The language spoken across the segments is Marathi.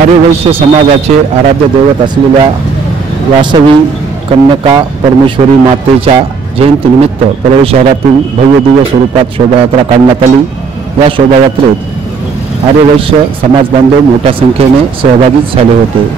आर्यवैश्य समाजाचे आराध्य दैवत असलेल्या वासवी कन्यका परमेश्वरी मातेच्या जयंतीनिमित्त परळी शहरातील भव्य दिव्य स्वरूपात शोभायात्रा काढण्यात आली। या शोभायात्रेत आर्यवैश्य समाज बांधव मोठ्या संख्येने सहभागी झाले होते।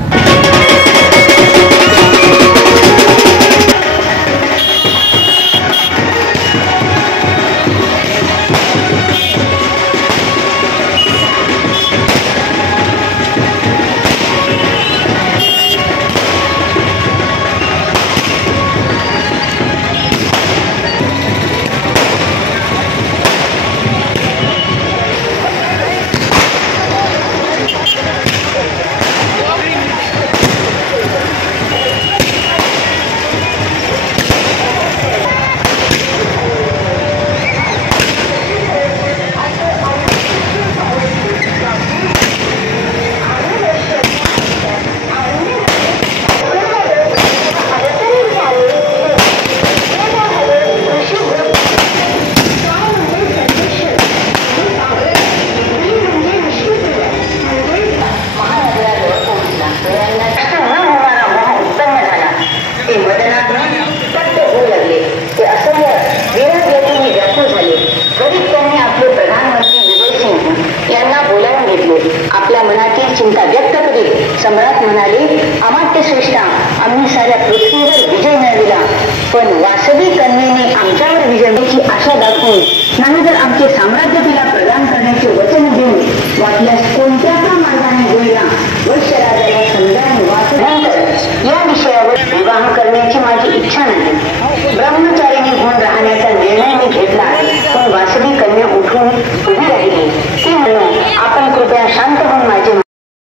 आपल्या मनातील चिंता व्यक्त करीत सम्राट म्हणाले, अमात्य श्रेष्ठा, आम्ही साऱ्या पृथ्वीवर विजय मिळविला, पण वासवी कन्येने आमच्यावर विजयाची आशा दाखवून नाही तर आमचे साम्राज्य तिला प्रदान करण्याचे वचन देऊन वाटल्यास कोणत्या